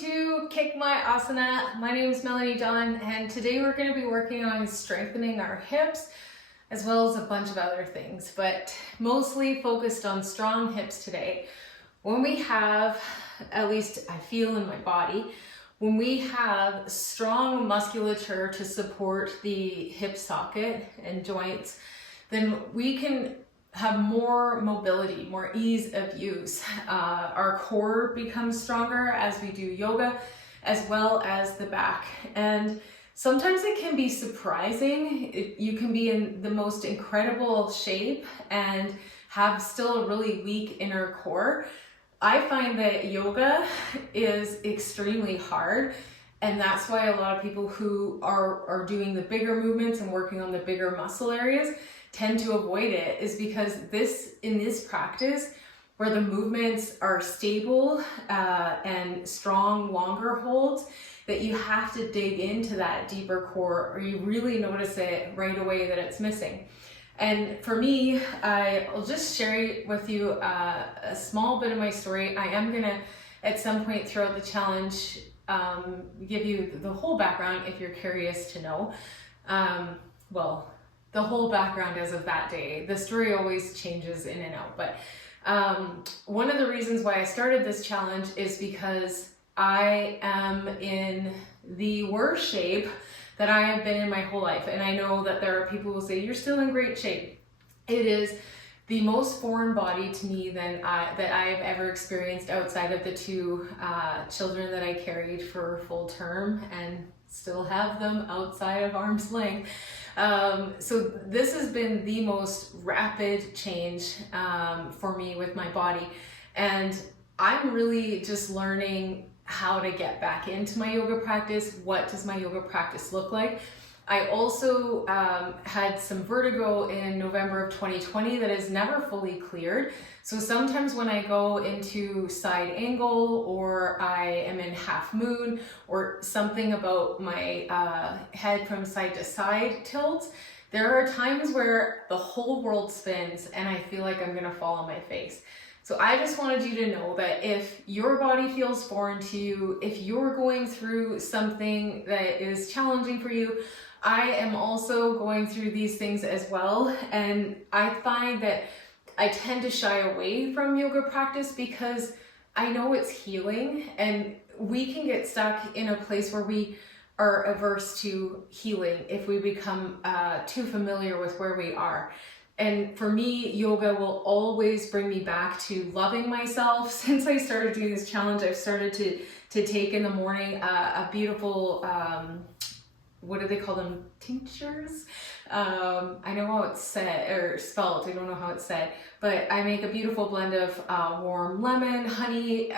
to Kick My Asana. My name is Melanie Dunn, and today we're going to be working on strengthening our hips as well as a bunch of other things, but mostly focused on strong hips today. When we have, at least I feel in my body, when we have strong musculature to support the hip socket and joints, then we can have more mobility, more ease of use. Our core becomes stronger as we do yoga, as well as the back. And sometimes it can be surprising. You can be in the most incredible shape and have still a really weak inner core. I find that yoga is extremely hard, and that's why a lot of people who are doing the bigger movements and working on the bigger muscle areas tend to avoid it, is because in this practice where the movements are stable and strong, longer holds, that you have to dig into that deeper core, or you really notice it right away that it's missing. And for me, I'll just share with you a small bit of my story. I am gonna, at some point throughout the challenge, give you the whole background if you're curious to know. The whole background as of that day. The story always changes in and out, but one of the reasons why I started this challenge is because I am in the worst shape that I have been in my whole life. And I know that there are people who will say, you're still in great shape. It is the most foreign body to me that I have ever experienced outside of the two children that I carried for full term and still have them outside of arm's length. So this has been the most rapid change for me with my body. And I'm really just learning how to get back into my yoga practice. What does my yoga practice look like? I also had some vertigo in November of 2020 that is never fully cleared. So sometimes when I go into side angle, or I am in half moon, or something about my head from side to side tilts, there are times where the whole world spins and I feel like I'm gonna fall on my face. So I just wanted you to know that if your body feels foreign to you, if you're going through something that is challenging for you, I am also going through these things as well. And I find that I tend to shy away from yoga practice because I know it's healing, and we can get stuck in a place where we are averse to healing if we become too familiar with where we are. And for me, yoga will always bring me back to loving myself. Since I started doing this challenge, I've started to take in the morning a beautiful, what do they call them? Tinctures? I know how it's said, or spelled, I don't know how it's said, but I make a beautiful blend of warm lemon, honey.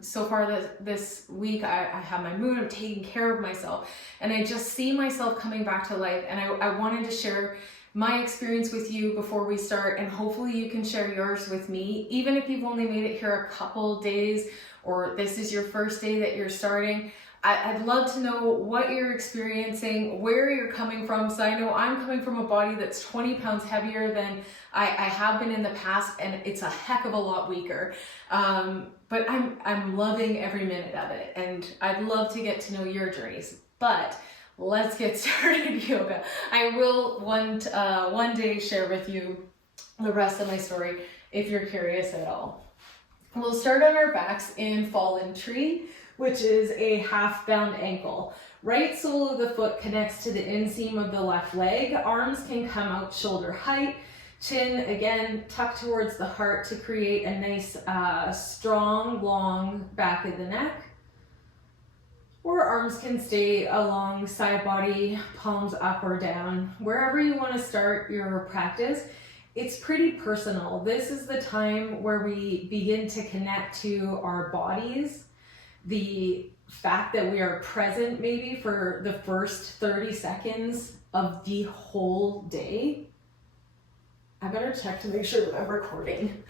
So far this week, I have my moon, I'm taking care of myself, and I just see myself coming back to life. And I wanted to share my experience with you before we start, and hopefully you can share yours with me. Even if you've only made it here a couple days, or this is your first day that you're starting, I'd love to know what you're experiencing, where you're coming from. So I know I'm coming from a body that's 20 pounds heavier than I have been in the past, and it's a heck of a lot weaker. But I'm loving every minute of it, and I'd love to get to know your journeys. But let's get started yoga. I will one day share with you the rest of my story if you're curious at all. We'll start on our backs in fallen tree, which is a half bound ankle. Right sole of the foot connects to the inseam of the left leg. Arms can come out shoulder height. Chin, again, tucked towards the heart to create a nice, strong, long back of the neck. Or arms can stay along side body, palms up or down. Wherever you want to start your practice, it's pretty personal. This is the time where we begin to connect to our bodies. The fact that we are present maybe for the first 30 seconds of the whole day. I better check to make sure that I'm recording.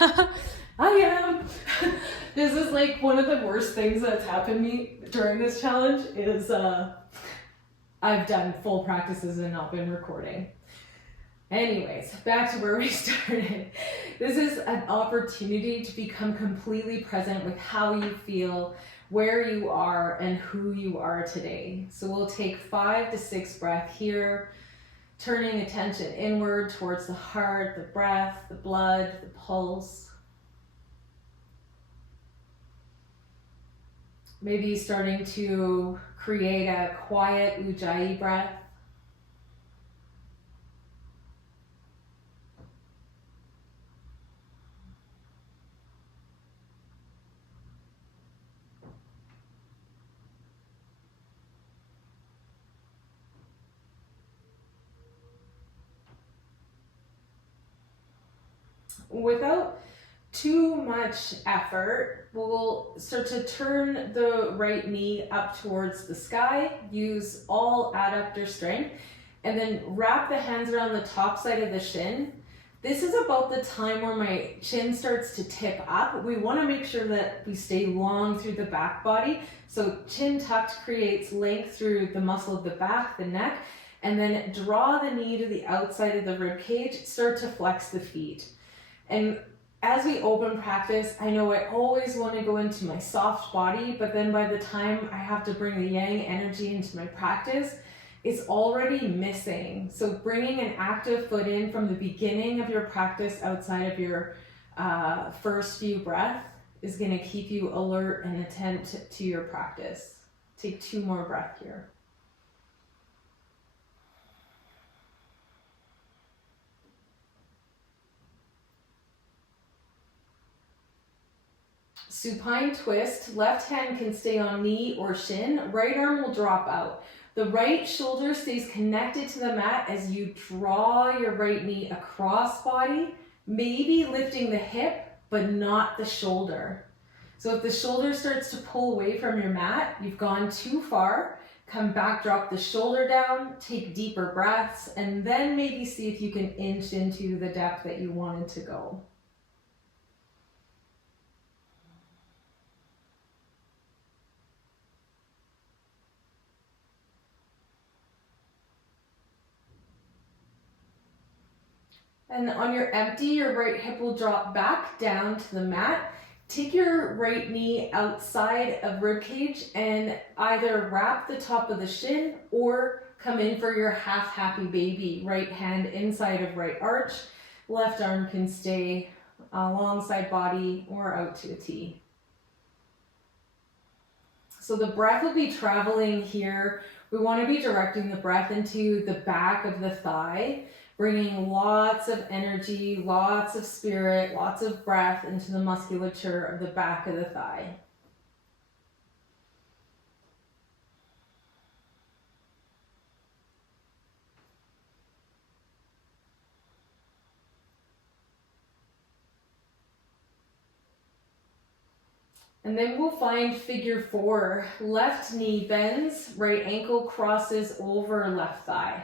I am. This is like one of the worst things that's happened to me during this challenge is I've done full practices and not been recording. Anyways, back to where we started. This is an opportunity to become completely present with how you feel, where you are, and who you are today. So we'll take 5 to 6 breaths here, turning attention inward towards the heart, the breath, the blood, the pulse. Maybe starting to create a quiet Ujjayi breath. Without too much effort, we'll start to turn the right knee up towards the sky, use all adductor strength, and then wrap the hands around the top side of the shin. This is about the time where my chin starts to tip up. We want to make sure that we stay long through the back body. So chin tucked creates length through the muscle of the back, the neck, and then draw the knee to the outside of the rib cage, start to flex the feet. And as we open practice, I know I always want to go into my soft body, but then by the time I have to bring the yang energy into my practice, it's already missing. So bringing an active foot in from the beginning of your practice outside of your first few breaths is going to keep you alert and attentive to your practice. Take 2 more breaths here. Supine twist, left hand can stay on knee or shin, right arm will drop out. The right shoulder stays connected to the mat as you draw your right knee across body, maybe lifting the hip, but not the shoulder. So if the shoulder starts to pull away from your mat, you've gone too far. Come back, drop the shoulder down, take deeper breaths, and then maybe see if you can inch into the depth that you wanted to go. And on your empty, your right hip will drop back down to the mat. Take your right knee outside of ribcage and either wrap the top of the shin or come in for your half happy baby. Right hand inside of right arch. Left arm can stay alongside body or out to a T. So the breath will be traveling here. We want to be directing the breath into the back of the thigh, bringing lots of energy, lots of spirit, lots of breath into the musculature of the back of the thigh. And then we'll find figure 4. Left knee bends, right ankle crosses over left thigh.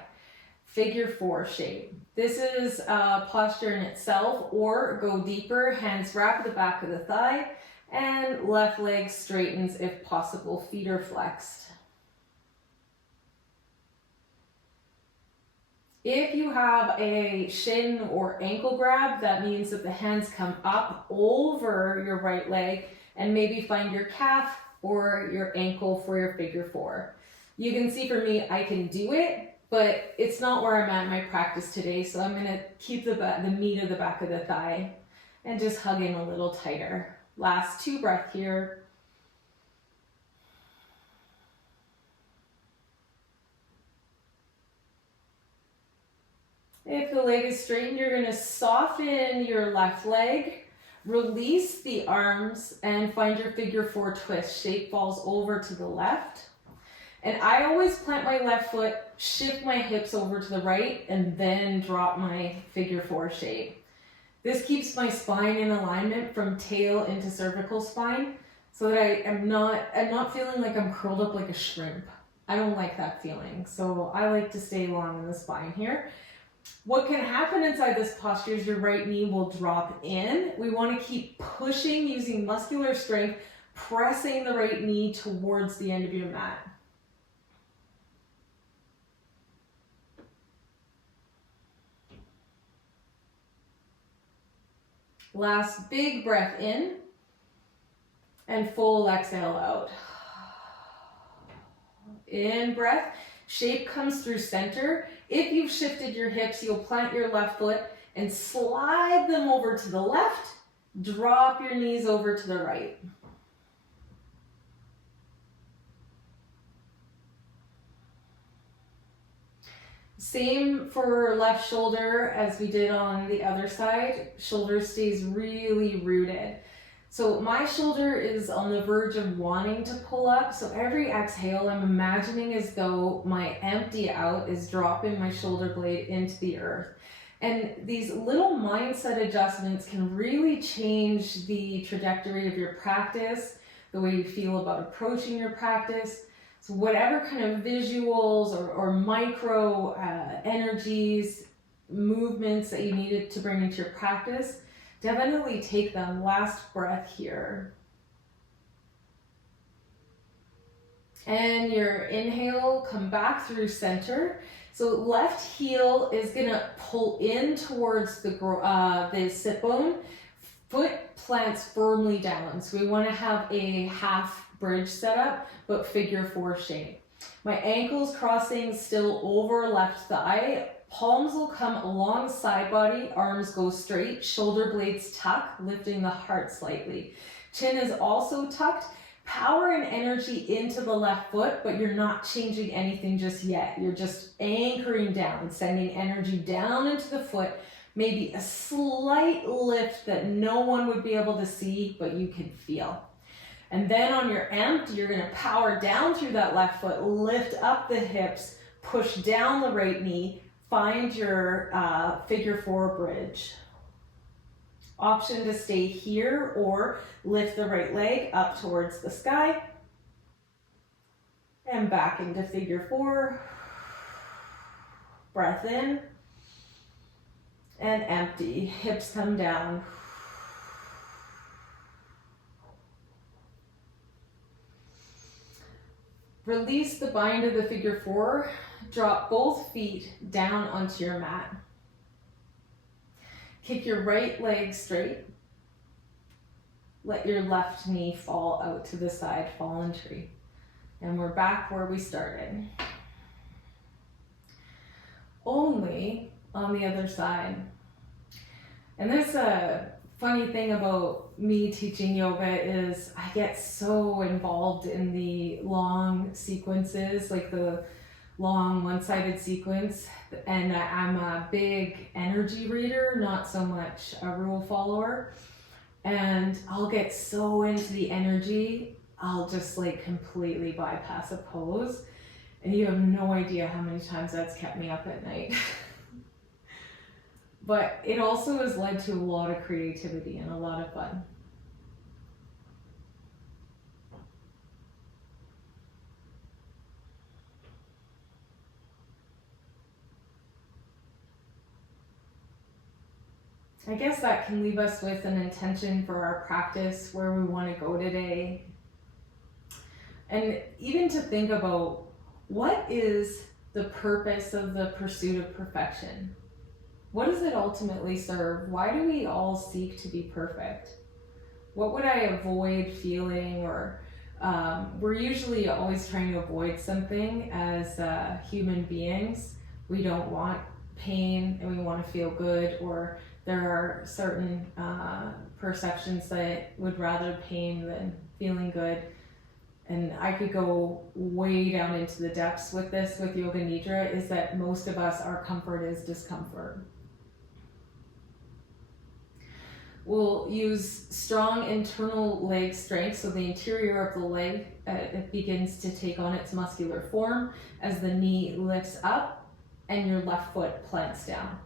Figure 4 shape. This is a posture in itself, or go deeper, hands wrap the back of the thigh, and left leg straightens if possible, feet are flexed. If you have a shin or ankle grab, that means that the hands come up over your right leg, and maybe find your calf or your ankle for your figure 4. You can see for me, I can do it, but it's not where I'm at in my practice today, so I'm going to keep the meat of the back of the thigh and just hug in a little tighter. Last 2 breaths here. If the leg is straightened, you're going to soften your left leg, release the arms, and find your figure 4 twist. Shape falls over to the left. And I always plant my left foot, shift my hips over to the right, and then drop my figure 4 shape. This keeps my spine in alignment from tail into cervical spine, so that I'm not feeling like I'm curled up like a shrimp. I don't like that feeling, so I like to stay long in the spine here. What can happen inside this posture is your right knee will drop in. We want to keep pushing using muscular strength, pressing the right knee towards the end of your mat. Last big breath in and full exhale out. In breath, shape comes through center. If you've shifted your hips, you'll plant your left foot and slide them over to the left. Drop your knees over to the right. Same for left shoulder as we did on the other side. Shoulder stays really rooted. So my shoulder is on the verge of wanting to pull up. So every exhale, I'm imagining as though my empty out is dropping my shoulder blade into the earth. And these little mindset adjustments can really change the trajectory of your practice, the way you feel about approaching your practice. So whatever kind of visuals or micro energies, movements that you needed to bring into your practice, definitely take them. Last breath here. And your inhale, come back through center. So left heel is gonna pull in towards the sit bone. Foot plants firmly down. So we wanna have a half bridge setup, but figure 4 shape. My ankles crossing still over left thigh. Palms will come along side body, arms go straight, shoulder blades tuck, lifting the heart slightly. Chin is also tucked. Power and energy into the left foot, but you're not changing anything just yet. You're just anchoring down, sending energy down into the foot, maybe a slight lift that no one would be able to see, but you can feel. And then on your empty, you're gonna power down through that left foot, lift up the hips, push down the right knee, find your figure 4 bridge. Option to stay here or lift the right leg up towards the sky and back into figure 4. Breath in and empty. Hips come down. Release the bind of the figure 4. Drop both feet down onto your mat. Kick your right leg straight. Let your left knee fall out to the side, fallen tree. And we're back where we started. Only on the other side. And there's a funny thing about me teaching yoga is I get so involved in the long sequences, like the long one-sided sequence, and I'm a big energy reader, not so much a rule follower, and I'll get so into the energy I'll just like completely bypass a pose, and you have no idea how many times that's kept me up at night. But it also has led to a lot of creativity and a lot of fun. I guess that can leave us with an intention for our practice, where we want to go today. And even to think about, what is the purpose of the pursuit of perfection? What does it ultimately serve? Why do we all seek to be perfect? What would I avoid feeling? Or we're usually always trying to avoid something as human beings. We don't want pain and we want to feel good, or there are certain perceptions that would rather pain than feeling good. And I could go way down into the depths with this with Yoga Nidra, is that most of us, our comfort is discomfort. We'll use strong internal leg strength, so the interior of the leg it begins to take on its muscular form as the knee lifts up and your left foot plants down.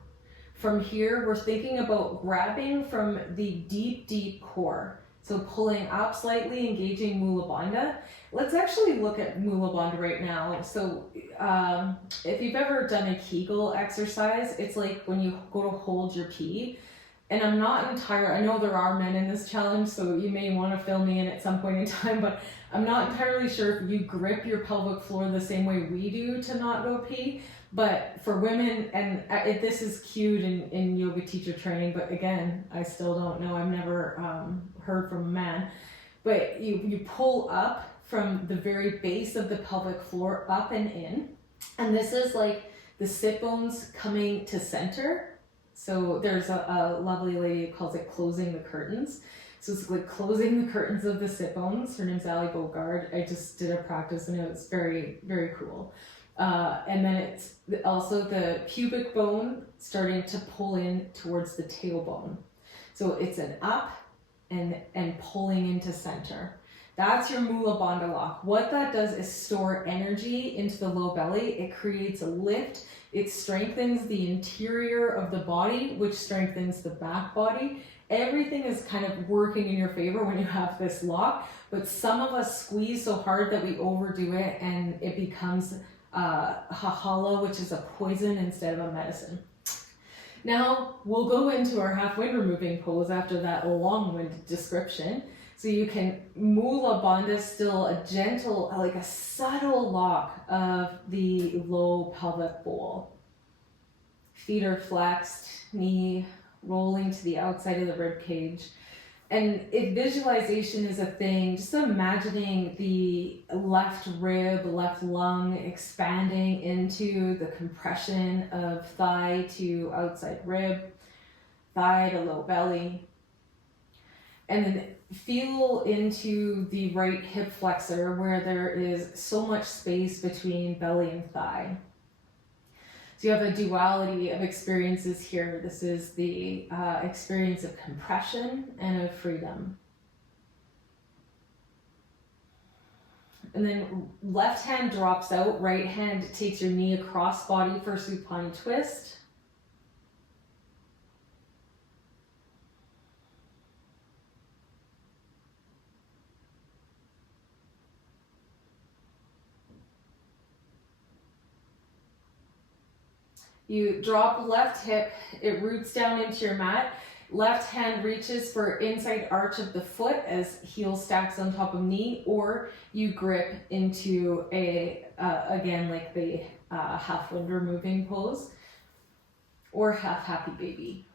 From here, we're thinking about grabbing from the deep core. So pulling up slightly, engaging Mula Bandha. Let's actually look at Mula Bandha right now. So if you've ever done a Kegel exercise, it's like when you go to hold your pee, and I'm not entirely, I know there are men in this challenge, so you may want to fill me in at some point in time, but I'm not entirely sure if you grip your pelvic floor the same way we do to not go pee. But for women, and this is cued in yoga teacher training, but again, I still don't know. I've never heard from a man. But you pull up from the very base of the pelvic floor up and in. And this is like the sit bones coming to center. So there's a lovely lady who calls it closing the curtains. So it's like closing the curtains of the sit bones. Her name's Ali Bogard. I just did a practice and it was very, very cool. And then it's also the pubic bone starting to pull in towards the tailbone. So it's an up and pulling into center. That's your Mula Bandha lock. What that does is store energy into the low belly. It creates a lift. It strengthens the interior of the body, which strengthens the back body. Everything is kind of working in your favor when you have this lock, but some of us squeeze so hard that we overdo it and it becomes Hahala, which is a poison instead of a medicine. Now we'll go into our half wind removing pose after that long-winded description. So you can Mula Bandha, still a gentle, like a subtle lock of the low pelvic bowl. Feet are flexed, knee rolling to the outside of the rib cage. And if visualization is a thing, just imagining the left rib, left lung expanding into the compression of thigh to outside rib, thigh to low belly. And then feel into the right hip flexor where there is so much space between belly and thigh. So you have a duality of experiences here. This is the experience of compression and of freedom. And then left hand drops out, right hand takes your knee across body for supine twist. You drop left hip, it roots down into your mat. Left hand reaches for inside arch of the foot as heel stacks on top of knee, or you grip into a, again, like the half wind removing pose, or half happy baby.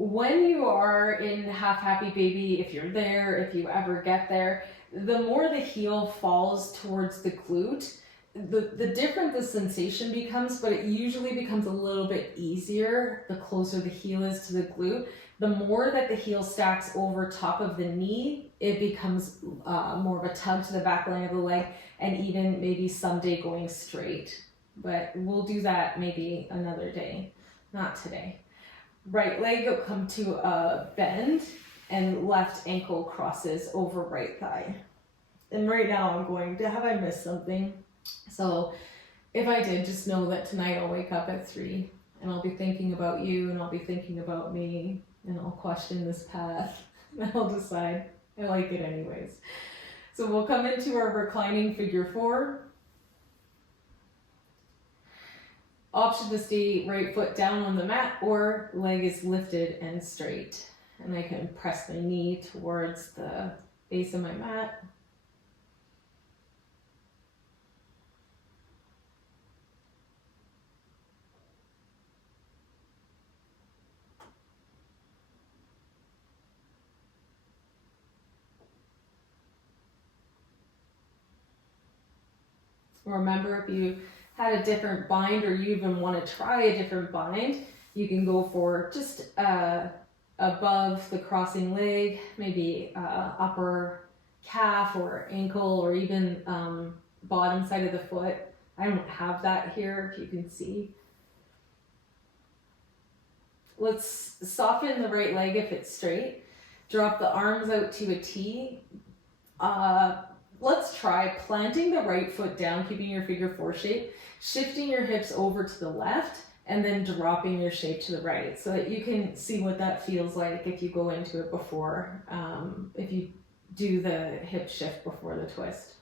When you are in half happy baby, if you're there, if you ever get there, the more the heel falls towards the glute, the different the sensation becomes, but it usually becomes a little bit easier the closer the heel is to the glute. The more that the heel stacks over top of the knee, it becomes more of a tug to the back line of the leg, and even maybe someday going straight. But we'll do that maybe another day, not today. Right leg will come to a bend and left ankle crosses over right thigh. And right now I'm going to, have I missed something? So if I did, just know that tonight I'll wake up at 3 and I'll be thinking about you and I'll be thinking about me and I'll question this path and I'll decide I like it anyways. So we'll come into our reclining figure 4. Option to stay right foot down on the mat or leg is lifted and straight. And I can press my knee towards the base of my mat. Remember, if you had a different bind or you even want to try a different bind, you can go for just above the crossing leg, maybe upper calf or ankle or even bottom side of the foot. I don't have that here, if you can see. Let's soften the right leg if it's straight. Drop the arms out to a T. Let's try planting the right foot down, keeping your figure 4 shape, shifting your hips over to the left, and then dropping your shape to the right so that you can see what that feels like if you go into it before, if you do the hip shift before the twist.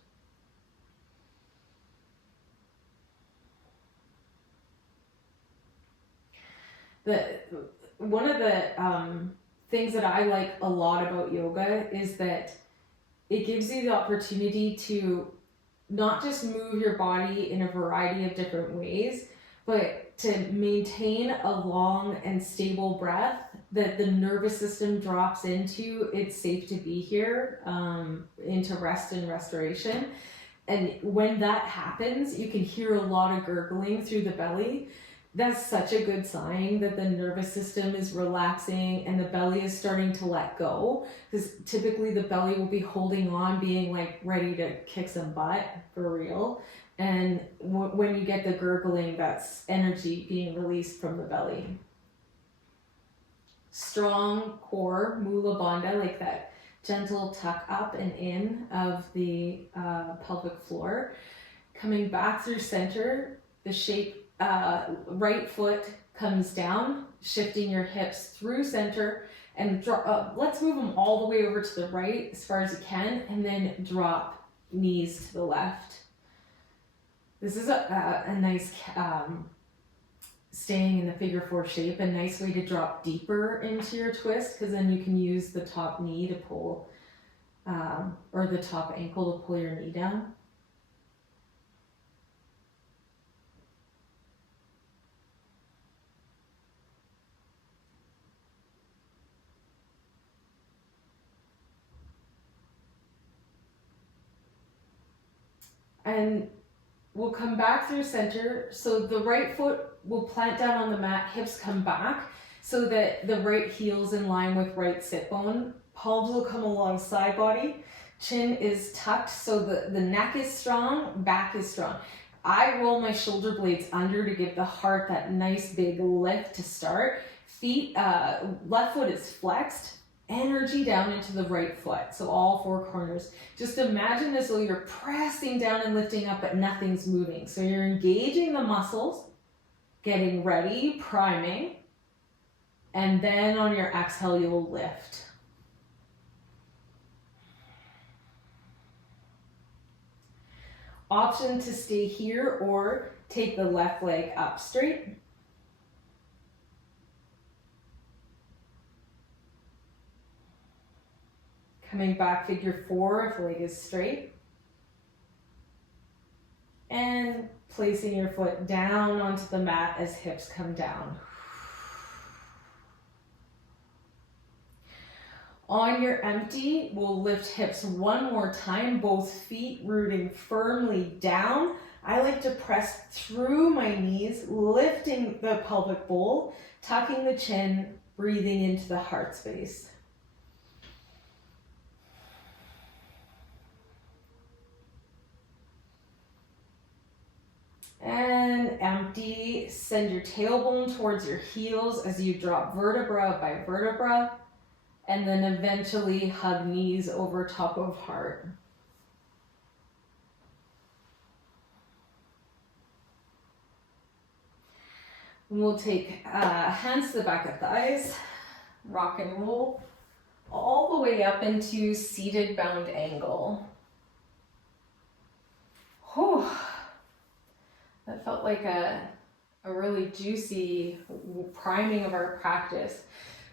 One of the things that I like a lot about yoga is that it gives you the opportunity to not just move your body in a variety of different ways, but to maintain a long and stable breath that the nervous system drops into. It's safe to be here, into rest and restoration. And when that happens, you can hear a lot of gurgling through the belly. That's such a good sign that the nervous system is relaxing and the belly is starting to let go. Because typically the belly will be holding on, being like ready to kick some butt for real. And when you get the gurgling, that's energy being released from the belly. Strong core, mula bandha, like that gentle tuck up and in of the pelvic floor. Coming back through center, the shape, right foot comes down, shifting your hips through center, and let's move them all the way over to the right as far as you can, and then drop knees to the left. This is a nice staying in the figure four shape, a nice way to drop deeper into your twist, because then you can use the top knee to pull, or the top ankle to pull your knee down. And we'll come back through center. So the right foot will plant down on the mat, hips come back so that the right heel's in line with right sit bone. Palms will come alongside body. Chin is tucked so the neck is strong, back is strong. I roll my shoulder blades under to give the heart that nice big lift to start. Feet, left foot is flexed. Energy down into the right foot, so all four corners. Just imagine as though you're pressing down and lifting up, but nothing's moving. So you're engaging the muscles, getting ready, priming, and then on your exhale, you'll lift. Option to stay here or take the left leg up straight. Coming back, figure four if the leg is straight. And placing your foot down onto the mat as hips come down. On your empty, we'll lift hips one more time, both feet rooting firmly down. I like to press through my knees, lifting the pelvic bowl, tucking the chin, breathing into the heart space. And empty, send your tailbone towards your heels as you drop vertebra by vertebra, and then eventually hug knees over top of heart. And we'll take hands to the back of thighs, rock and roll, all the way up into seated bound angle. Whew. That felt like a really juicy priming of our practice.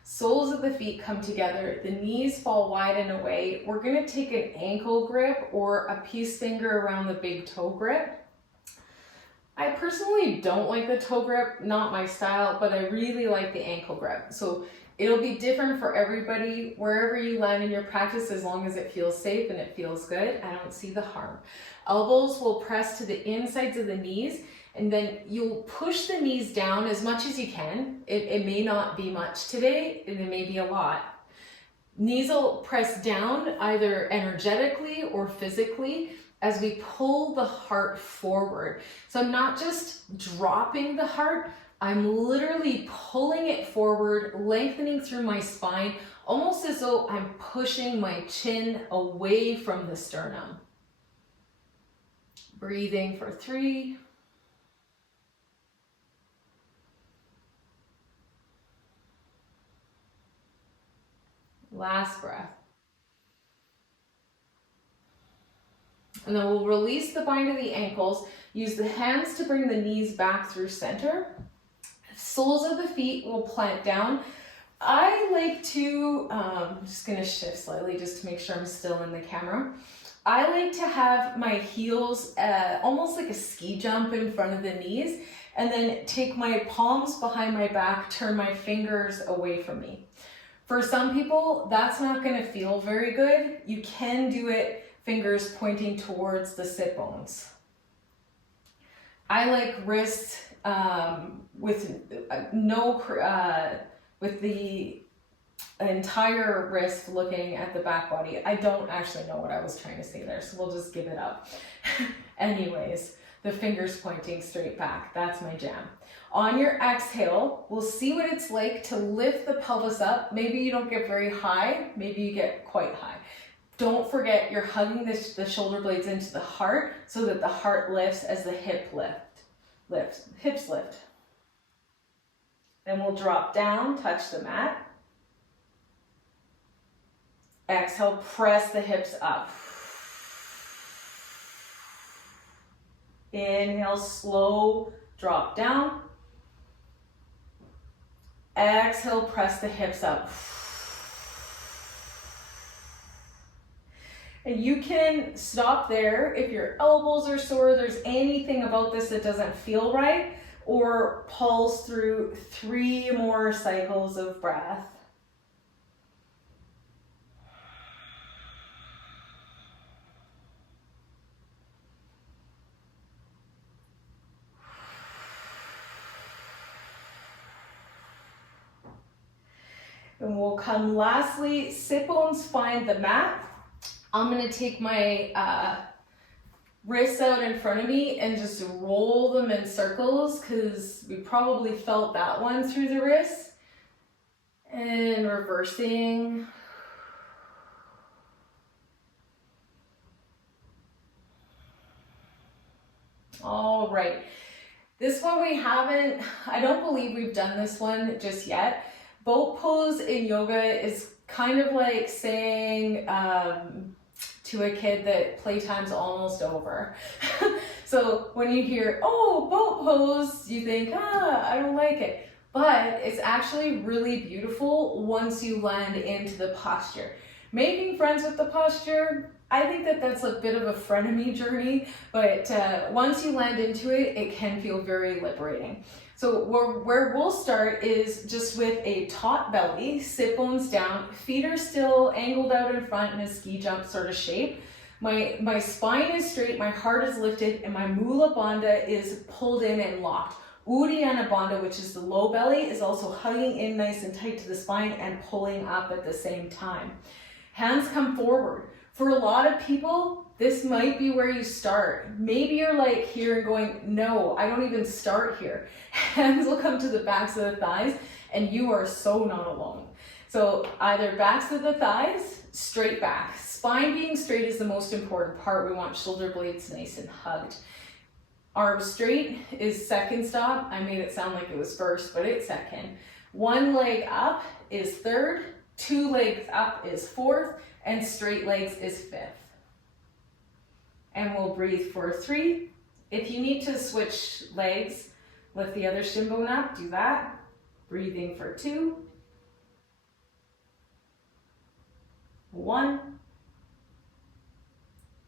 Soles of the feet come together, the knees fall wide and away. We're gonna take an ankle grip or a peace finger around the big toe grip. I personally don't like the toe grip, not my style, but I really like the ankle grip. So it'll be different for everybody, wherever you land in your practice, as long as it feels safe and it feels good. I don't see the harm. Elbows will press to the insides of the knees, and then you'll push the knees down as much as you can. It may not be much today, and it may be a lot. Knees will press down either energetically or physically as we pull the heart forward. So I'm not just dropping the heart, I'm literally pulling it forward, lengthening through my spine, almost as though I'm pushing my chin away from the sternum. Breathing for 3. Last breath. And then we'll release the bind of the ankles, use the hands to bring the knees back through center, Soles of the feet will plant down. I like to, I'm just gonna shift slightly just to make sure I'm still in the camera. I like to have my heels almost like a ski jump in front of the knees, and then take my palms behind my back, turn my fingers away from me. For some people, that's not gonna feel very good. You can do it fingers pointing towards the sit bones. I like wrists with the entire wrist looking at the back body. I don't actually know what I was trying to say there, so we'll just give it up. Anyways, the fingers pointing straight back, that's my jam. On your exhale, we'll see what it's like to lift the pelvis up. Maybe you don't get very high, maybe you get quite high. Don't forget you're hugging the shoulder blades into the heart so that the heart lifts as the hips lift. Then we'll drop down, touch the mat. Exhale, press the hips up. Inhale, slow, drop down. Exhale, press the hips up. And you can stop there if your elbows are sore, there's anything about this that doesn't feel right, or pulse through 3 more cycles of breath. And we'll come lastly, sit bones find the mat. I'm gonna take my wrists out in front of me and just roll them in circles, because we probably felt that one through the wrists. And reversing. All right, this one we haven't, I don't believe we've done this one just yet. Boat pose in yoga is kind of like saying to a kid that playtime's almost over. So when you hear, oh, boat pose, you think, I don't like it. But it's actually really beautiful once you land into the posture. Making friends with the posture, I think that that's a bit of a frenemy journey, but once you land into it, it can feel very liberating. So where we'll start is just with a taut belly, sit bones down, feet are still angled out in front in a ski jump sort of shape. My spine is straight, my heart is lifted, and my Mula Bandha is pulled in and locked. Uddiyana Bandha, which is the low belly, is also hugging in nice and tight to the spine and pulling up at the same time. Hands come forward. For a lot of people, this might be where you start. Maybe you're like here and going, no, I don't even start here. Hands will come to the backs of the thighs, and you are so not alone. So either backs of the thighs, straight back. Spine being straight is the most important part. We want shoulder blades nice and hugged. Arms straight is second stop. I made it sound like it was first, but it's second. One leg up is third, 2 legs up is fourth, and straight legs is fifth. And we'll breathe for 3. If you need to switch legs, lift the other shin bone up, do that. Breathing for 2. 1.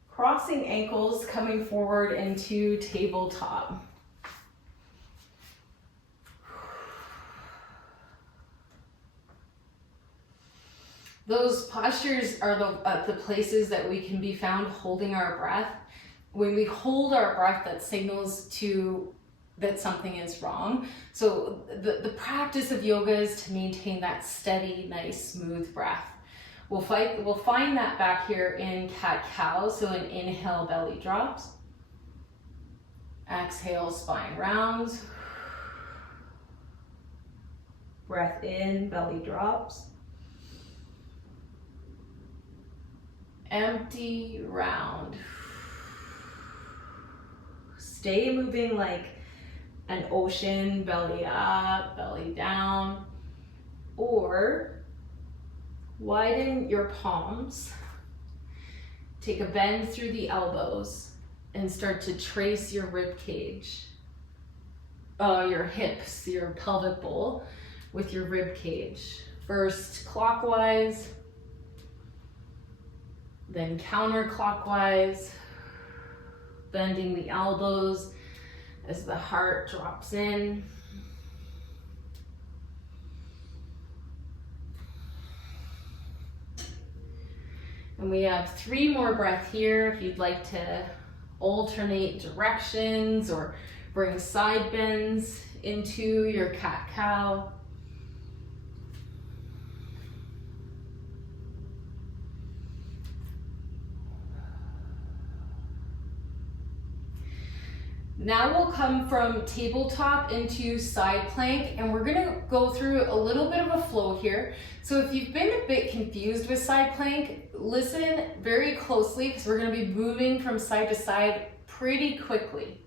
Crossing ankles, coming forward into tabletop. Those postures are the places that we can be found holding our breath. When we hold our breath, that signals that something is wrong. So the practice of yoga is to maintain that steady, nice, smooth breath. We'll find that back here in cat-cow. So an inhale, belly drops. Exhale, spine rounds. Breath in, belly drops. Empty, round. Stay moving like an ocean, belly up, belly down. Or widen your palms. Take a bend through the elbows and start to trace your rib cage. your hips, your pelvic bowl with your rib cage. First clockwise, then counterclockwise, bending the elbows as the heart drops in. And we have 3 more breaths here. If you'd like to alternate directions or bring side bends into your cat-cow. Now we'll come from tabletop into side plank, and we're gonna go through a little bit of a flow here. So if you've been a bit confused with side plank, listen very closely because we're gonna be moving from side to side pretty quickly.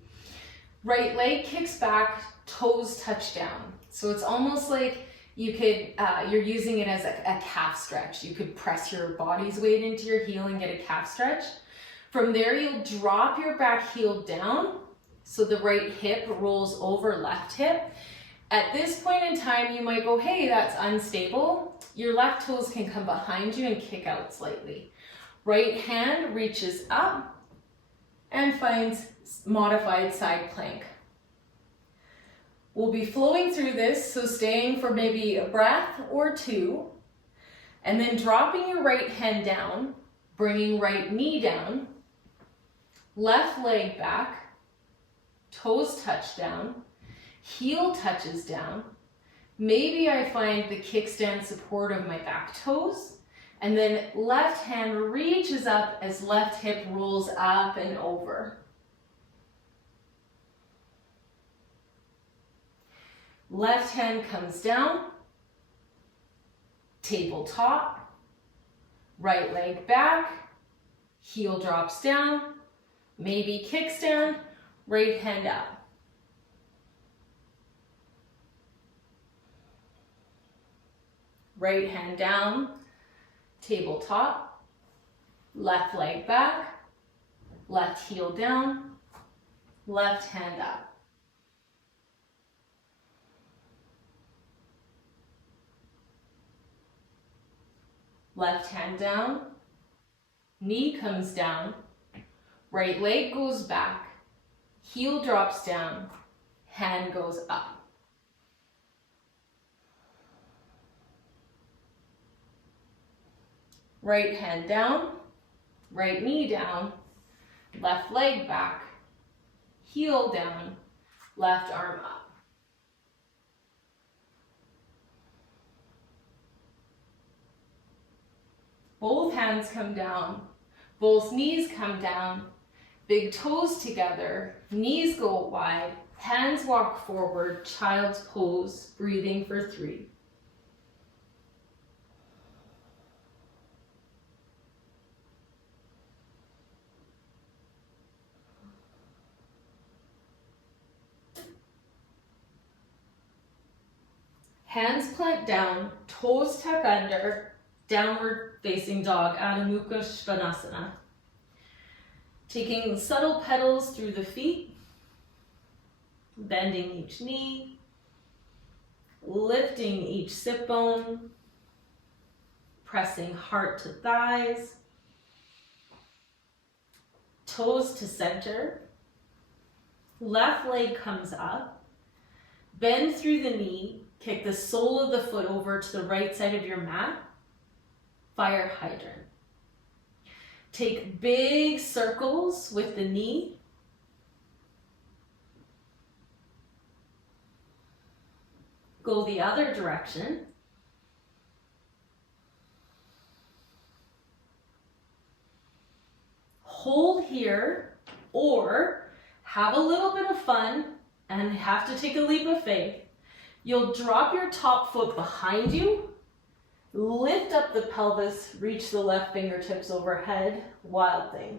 Right leg kicks back, toes touch down. So it's almost like you could, you're using it as a calf stretch. You could press your body's weight into your heel and get a calf stretch. From there, you'll drop your back heel down. So the right hip rolls over left hip. At this point in time, you might go, hey, that's unstable. Your left toes can come behind you and kick out slightly. Right hand reaches up and finds modified side plank. We'll be flowing through this, so staying for maybe a breath or 2, and then dropping your right hand down, bringing right knee down, left leg back, toes touch down, heel touches down. Maybe I find the kickstand support of my back toes, and then left hand reaches up as left hip rolls up and over. Left hand comes down, tabletop, right leg back, heel drops down, maybe kickstand, right hand up. Right hand down, tabletop, left leg back, left heel down, left hand up. Left hand down, knee comes down, right leg goes back, heel drops down, hand goes up. Right hand down, right knee down, left leg back, heel down, left arm up. Both hands come down, both knees come down, big toes together, knees go wide, hands walk forward, child's pose, breathing for 3. Hands plant down, toes tuck under, downward facing dog, Adho Mukha Svanasana. Taking subtle pedals through the feet, bending each knee, lifting each sit bone, pressing heart to thighs, toes to center, left leg comes up, bend through the knee, kick the sole of the foot over to the right side of your mat, fire hydrant. Take big circles with the knee. Go the other direction. Hold here, or have a little bit of fun and have to take a leap of faith. You'll drop your top foot behind you, lift up the pelvis, reach the left fingertips overhead, wild thing.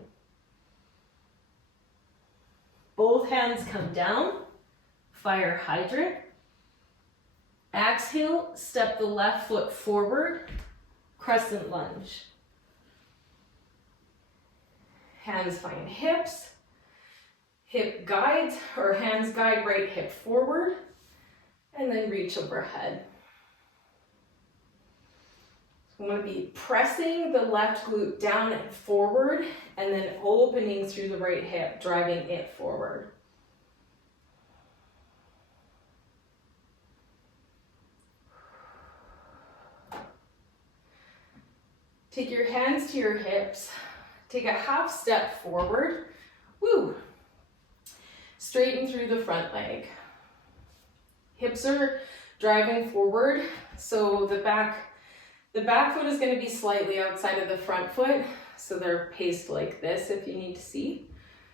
Both hands come down, fire hydrant. Exhale, step the left foot forward, crescent lunge. Hands find hips, Hip guides or hands guide right hip forward and then reach overhead. I'm going to be pressing the left glute down and forward and then opening through the right hip, driving it forward. Take your hands to your hips. Take a half step forward. Woo! Straighten through the front leg. Hips are driving forward, so the back foot is going to be slightly outside of the front foot, so they're paced like this if you need to see.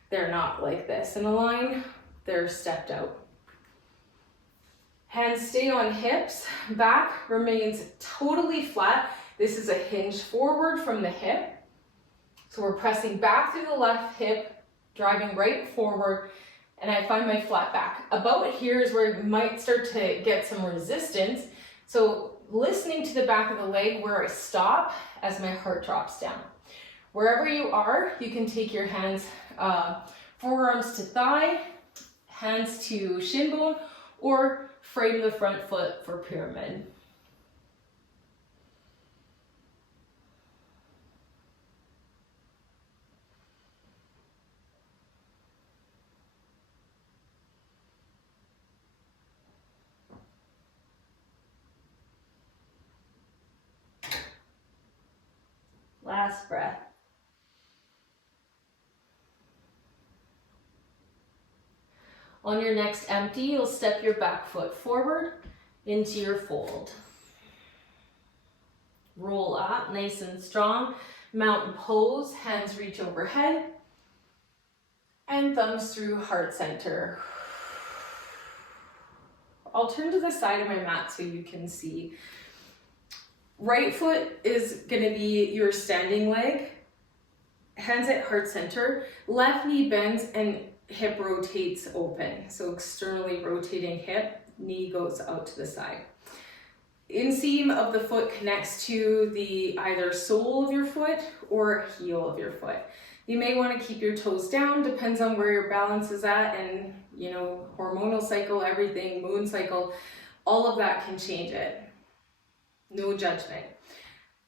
They're not like this in a line, they're stepped out. Hands stay on hips, back remains totally flat. This is a hinge forward from the hip. So we're pressing back through the left hip, driving right forward, and I find my flat back. About here is where you might start to get some resistance. So listening to the back of the leg where I stop as my heart drops down. Wherever you are, you can take your hands, forearms to thigh, hands to shin bone, or frame the front foot for pyramid. Last breath. On your next empty, you'll step your back foot forward into your fold. Roll up nice and strong. Mountain pose, hands reach overhead. And thumbs through heart center. I'll turn to the side of my mat so you can see. Right foot is going to be your standing leg. Hands at heart center. Left knee bends and hip rotates open. So externally rotating hip, knee goes out to the side. Inseam of the foot connects to the either sole of your foot or heel of your foot. You may want to keep your toes down, depends on where your balance is at, and hormonal cycle, everything, moon cycle, all of that can change it. No judgment.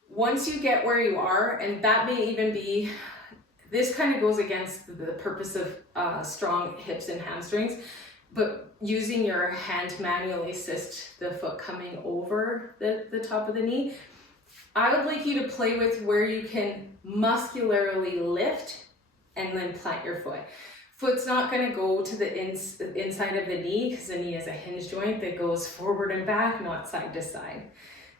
Once you get where you are, and that may even be, this kind of goes against the purpose of strong hips and hamstrings, but using your hand to manually assist the foot coming over the top of the knee, I would like you to play with where you can muscularly lift and then plant your foot. Foot's not going to go to the inside of the knee because the knee is a hinge joint that goes forward and back, not side to side.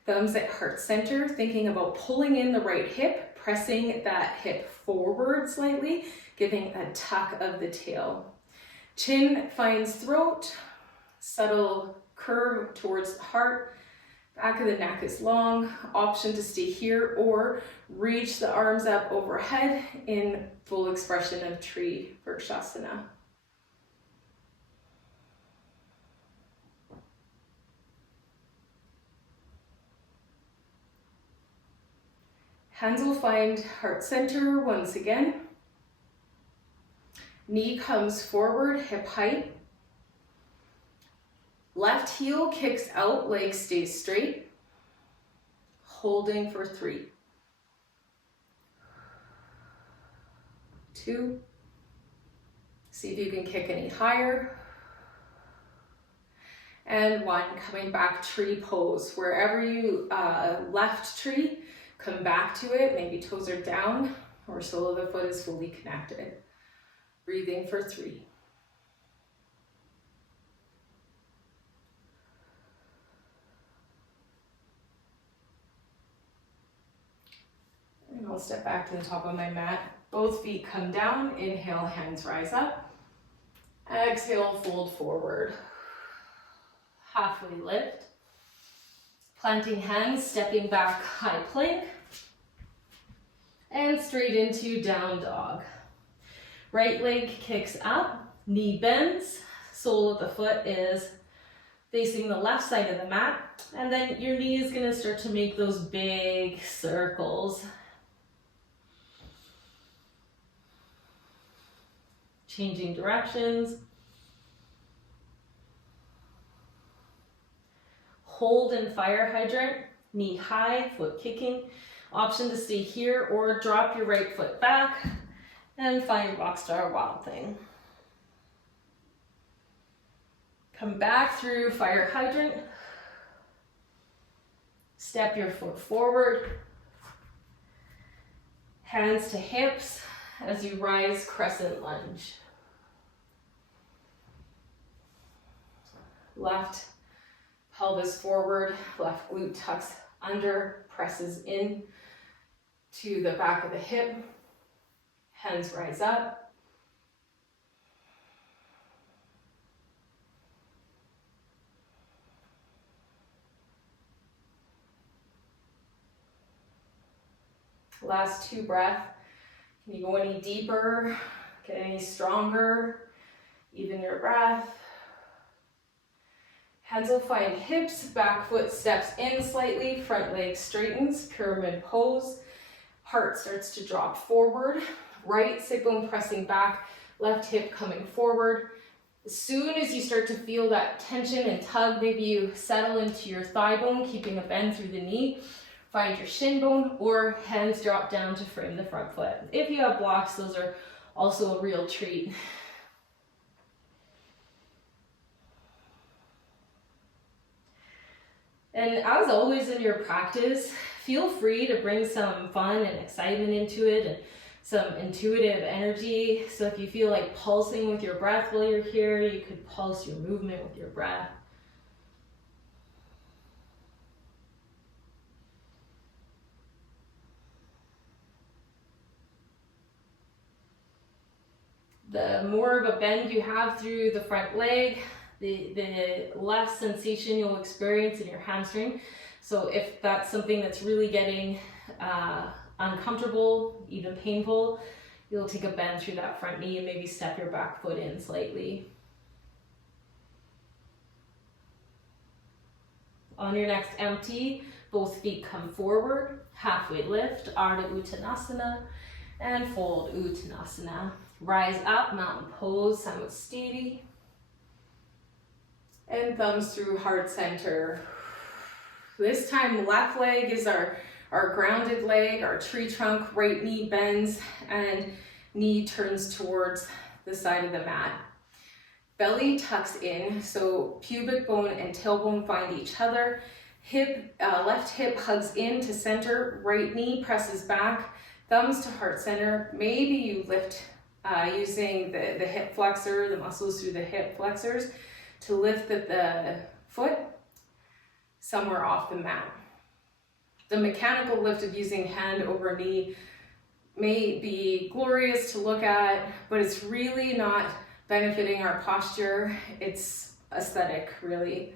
Thumbs at heart center, thinking about pulling in the right hip, pressing that hip forward slightly, giving a tuck of the tail. Chin finds throat, subtle curve towards the heart. Back of the neck is long. Option to stay here or reach the arms up overhead in full expression of tree Vrikshasana. Hands will find heart center once again. Knee comes forward, hip height. Left heel kicks out, leg stays straight. Holding for 3. 2. See if you can kick any higher. And 1, coming back, tree pose. Wherever you left tree, come back to it. Maybe toes are down or sole of the foot is fully connected. Breathing for 3. And I'll step back to the top of my mat. Both feet come down. Inhale, hands rise up. Exhale, fold forward. Halfway lift. Planting hands, stepping back, high plank. And straight into down dog. Right leg kicks up, knee bends, sole of the foot is facing the left side of the mat, and then your knee is going to start to make those big circles. Changing directions. Hold in fire hydrant, knee high, foot kicking. Option to stay here or drop your right foot back and find rock star wild thing. Come back through fire hydrant. Step your foot forward. Hands to hips as you rise crescent lunge. Left pelvis forward, left glute tucks under, presses in to the back of the hip. Hands rise up. Last 2 breaths. Can you go any deeper? Get any stronger? Even your breath. Hands will find hips, back foot steps in slightly, front leg straightens, pyramid pose. Heart starts to drop forward. Right sit bone pressing back, left hip coming forward. As soon as you start to feel that tension and tug, maybe you settle into your thigh bone, keeping a bend through the knee. Find your shin bone or hands drop down to frame the front foot. If you have blocks, those are also a real treat. And as always in your practice, feel free to bring some fun and excitement into it and some intuitive energy. So if you feel like pulsing with your breath while you're here, you could pulse your movement with your breath. The more of a bend you have through the front leg, the less sensation you'll experience in your hamstring. So if that's something that's really getting uncomfortable, even painful, you'll take a bend through that front knee and maybe step your back foot in slightly. On your next empty, both feet come forward, halfway lift, Ardha Uttanasana, and fold Uttanasana. Rise up, mountain pose, Samastiti. And thumbs through heart center. This time, left leg is our grounded leg, our tree trunk, right knee bends, and knee turns towards the side of the mat. Belly tucks in, so pubic bone and tailbone find each other. Left hip hugs in to center, right knee presses back, thumbs to heart center. Maybe you lift using the hip flexor, the muscles through the hip flexors, to lift the foot somewhere off the mat. The mechanical lift of using hand over knee may be glorious to look at, but it's really not benefiting our posture. It's aesthetic, really.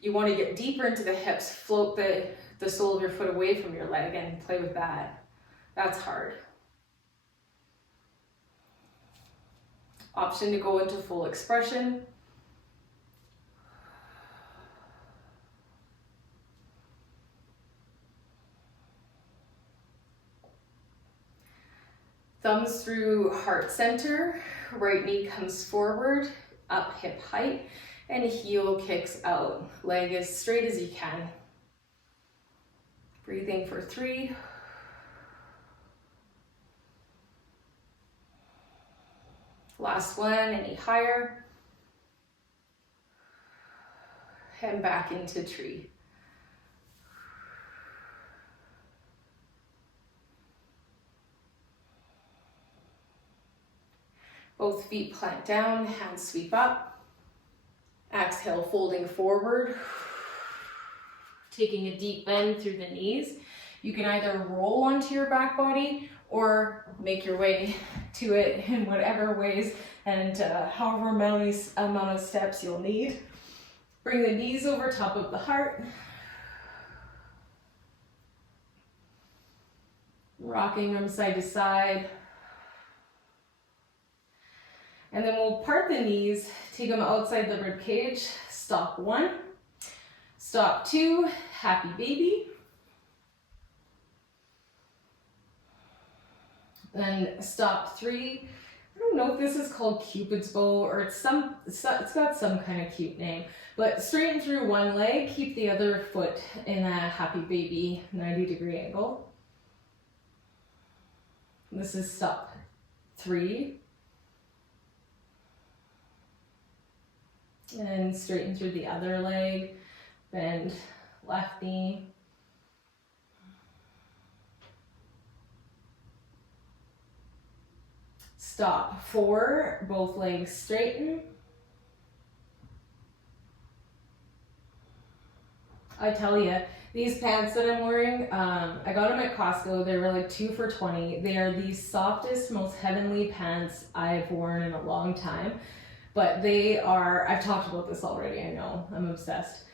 You want to get deeper into the hips, float the sole of your foot away from your leg and play with that. That's hard. Option to go into full expression. Thumbs through heart center, right knee comes forward, up hip height, and heel kicks out. Leg as straight as you can. Breathing for 3. Last one, any higher. And back into tree. Both feet plant down, hands sweep up. Exhale, folding forward. Taking a deep bend through the knees. You can either roll onto your back body or make your way to it in whatever ways and however many amount of steps you'll need. Bring the knees over top of the heart. Rocking from side to side. And then we'll part the knees, take them outside the rib cage. Stop 1, stop 2, happy baby. Then stop 3, don't know if this is called Cupid's bow or it's got some kind of cute name. But straighten through one leg, keep the other foot in a happy baby 90-degree angle. This is stop 3. And straighten through the other leg, bend left knee. Stop 4, both legs straighten. I tell you, these pants that I'm wearing, I got them at Costco. They were like 2 for $20. They are the softest, most heavenly pants I've worn in a long time. But they are, I've talked about this already, I know, I'm obsessed.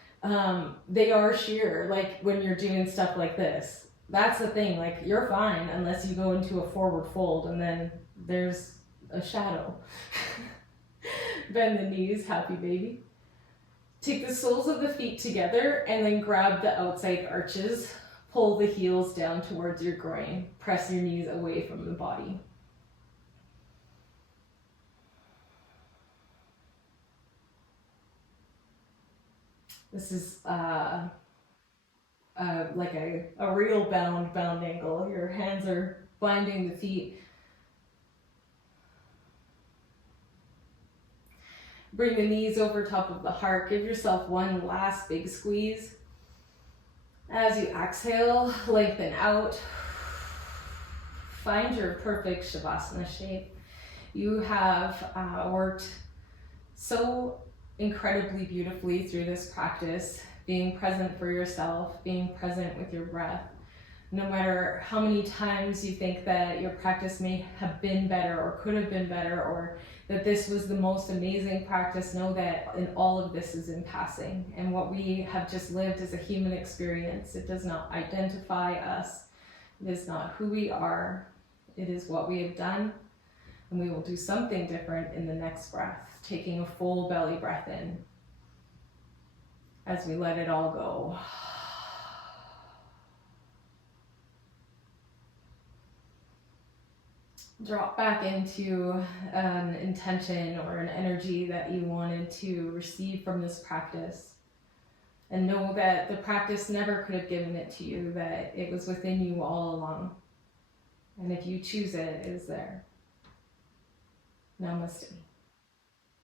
They are sheer, like when you're doing stuff like this. That's the thing, like you're fine unless you go into a forward fold and then there's a shadow. Bend the knees, happy baby. Take the soles of the feet together and then grab the outside arches. Pull the heels down towards your groin. Press your knees away from the body. This is like a real bound angle. Your hands are binding the feet. Bring the knees over top of the heart. Give yourself one last big squeeze. As you exhale, lengthen out. Find your perfect Shavasana shape. You have worked so incredibly beautifully through this practice, being present for yourself, being present with your breath. No matter how many times you think that your practice may have been better or could have been better, or that this was the most amazing practice, know that in all of this is in passing. And what we have just lived is a human experience. It does not identify us. It is not who we are. It is what we have done. And we will do something different in the next breath, taking a full belly breath in as we let it all go. Drop back into an intention or an energy that you wanted to receive from this practice. And know that the practice never could have given it to you, that it was within you all along. And if you choose it, it is there. Namaste.